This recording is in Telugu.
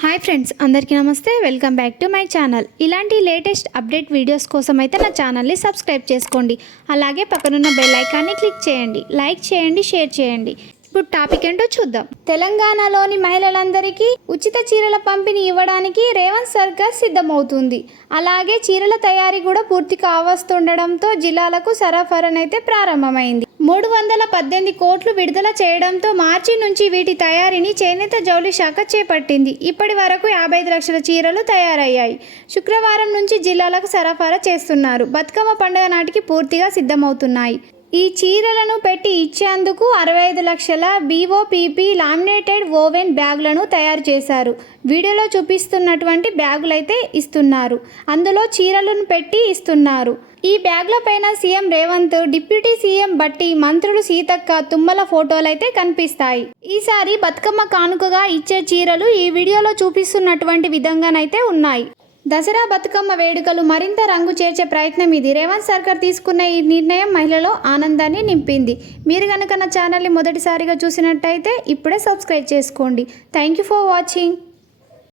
హాయ్ ఫ్రెండ్స్ అందరికీ నమస్తే. Welcome back to my channel. ఇలాంటి లేటెస్ట్ అప్డేట్ వీడియోస్ కోసం అయితే నా ఛానల్ని సబ్స్క్రైబ్ చేసుకోండి. అలాగే పక్కనున్న బెల్ ఐకాన్ని క్లిక్ చేయండి. లైక్ చేయండి షేర్ చేయండి. ఇప్పుడు టాపిక్ ఏంటో చూద్దాం. తెలంగాణలోని మహిళలందరికీ ఉచిత చీరల పంపిణీ ఇవ్వడానికి రేవంత్ సర్కార్ సిద్ధమవుతుంది. అలాగే చీరల తయారీ కూడా పూర్తి కావస్తుండడంతో జిల్లాలకు సరఫరానైతే ప్రారంభమైంది. మూడు వందల పద్దెనిమిది కోట్లు విడుదల చేయడంతో మార్చి నుంచి వీటి తయారీని చేనేత జౌళి శాఖ చేపట్టింది. ఇప్పటి వరకు యాభై ఐదు లక్షల చీరలు తయారయ్యాయి. శుక్రవారం నుంచి జిల్లాలకు సరఫరా చేస్తున్నారు. బతుకమ్మ పండుగ నాటికి పూర్తిగా సిద్ధమవుతున్నాయి. ఈ చీరలను పెట్టి ఇచ్చేందుకు అరవై ఐదు లక్షల బీఓపీపీ లామినేటెడ్ ఓవెన్ బ్యాగులను తయారు చేశారు. వీడియోలో చూపిస్తున్నటువంటి బ్యాగులైతే ఇస్తున్నారు. అందులో చీరలను పెట్టి ఇస్తున్నారు. ఈ బ్యాగ్ల పైన సీఎం రేవంత్ డిప్యూటీ సీఎం బట్టి మంత్రులు సీతక్క తుమ్మల ఫోటోలైతే కనిపిస్తాయి. ఈసారి బతుకమ్మ కానుకగా ఇచ్చే చీరలు ఈ వీడియోలో చూపిస్తున్నటువంటి విధంగానైతే ఉన్నాయి. దసరా బతుకమ్మ వేడుకలు మరింత రంగు చేర్చే ప్రయత్నం ఇది. రేవంత్ సర్కార్ తీసుకున్న ఈ నిర్ణయం మహిళలో ఆనందాన్ని నింపింది. మీరు కనుక నా ఛానల్ని మొదటిసారిగా చూసినట్టయితే ఇప్పుడే సబ్స్క్రైబ్ చేసుకోండి. Thank you for watching.